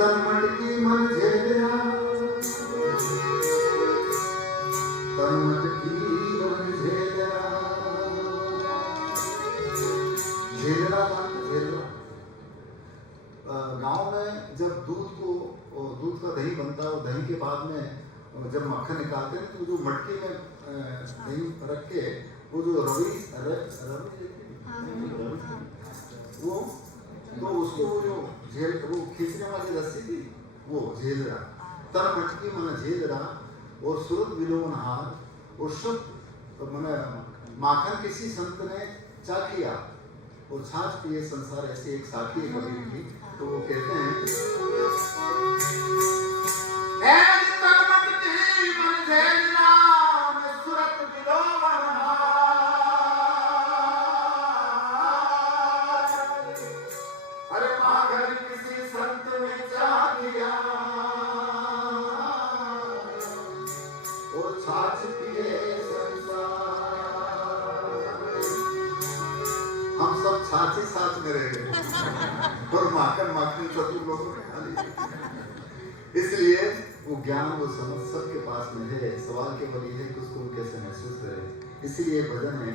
तन मटकी मन झेलरा, तन मटकी मन झेलरा, झेलरा झेलरा। गांव में जब दूध का दही बनता है और दही के बाद में जब मक्खन निकालते हैं तो जो मटकी में दही रख के वो जो रवि वो तो उसको वो जो वो खींचने वाली रस्सी थी वो झेलरा। तन मटकी मन झेलरा और सूरत विलोमनहार और शुभ मैंने माखन किसी संत ने चा किया और छाछ पिए संसार, ऐसे एक साथी कवि थी। तो वो कहते हैं साथ ही साथ में रह गए और माखन चतुर लोगों ने खा लिया। इसलिए वो ज्ञान वो समझ सबके पास में है। सवाल केवल ये है कि उसको कैसे महसूस करें। इसलिए भजन है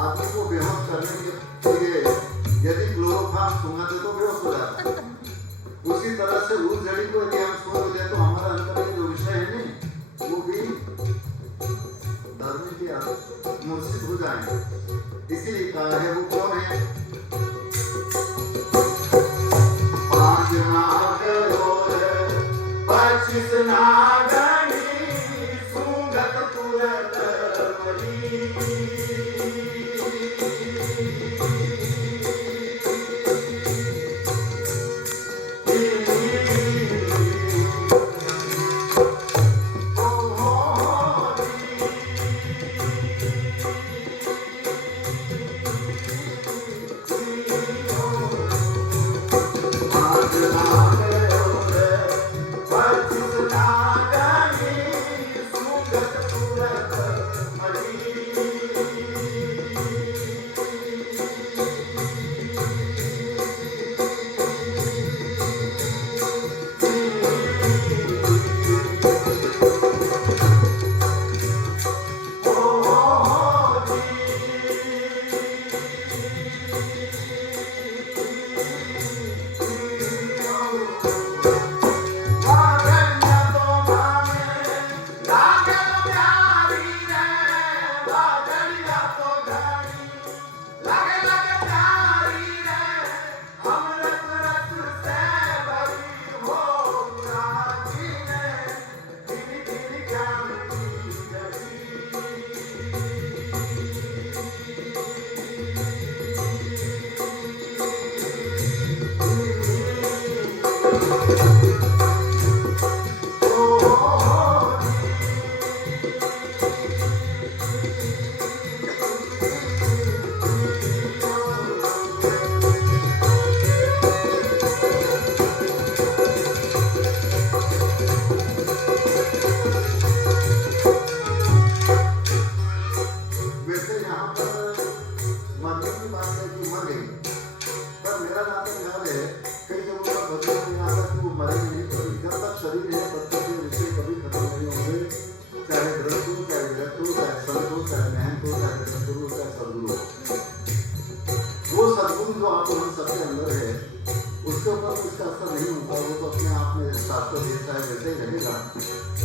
आदमी को बेहोश करने के लिए यदि क्लोरोफॉर्म सूंघाते तो बेहोश हो जाता है। उसी तरह से उस जड़ी को यदि हम सूंघ ले तो हमारा अंदर के जो विषय है नहीं वो भी धर्म के मूर्छित हो जाएंगे। इसीलिए कहा है वो कौन है? पांच नाग और 25 नागनी सूंघत तुरत मरी।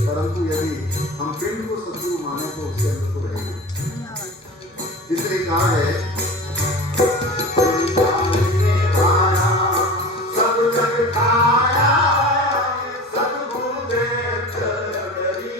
परंतु यदि हम पिंड को सदगुरु माने तो उसके अंदर तो रहेगी। इसलिए कहा है सब जग खाया सदगुरु देख डरी।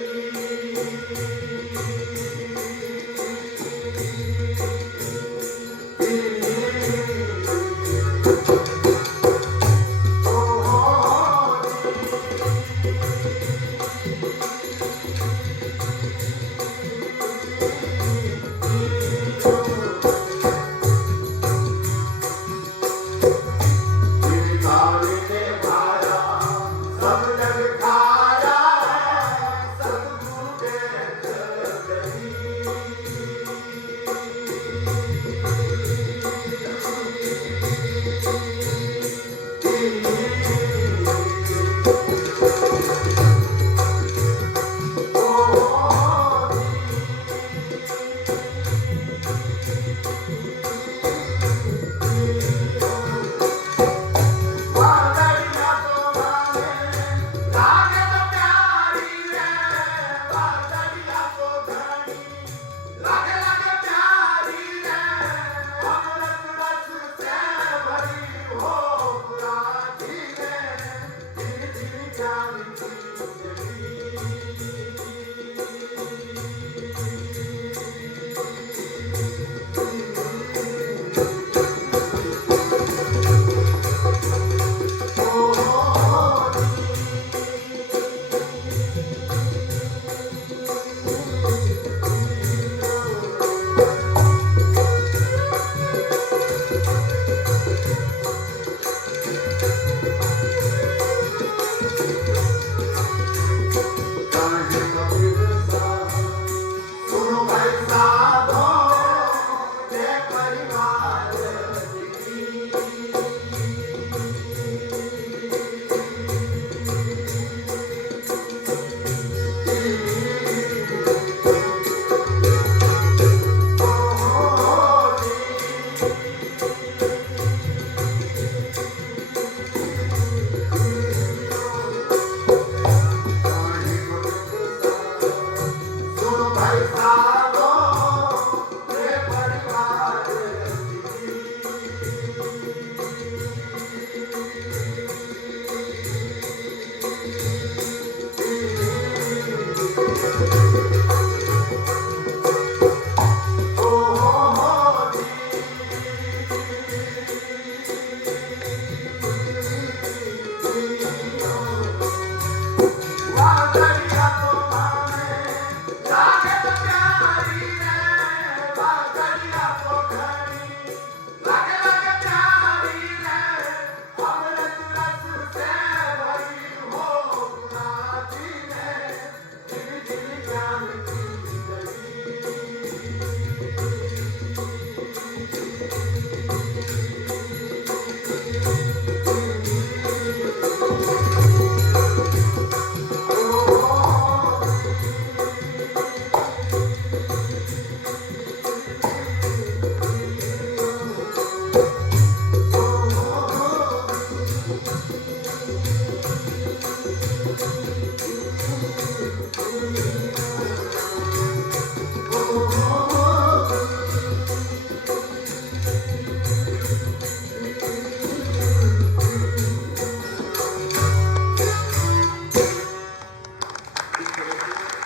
से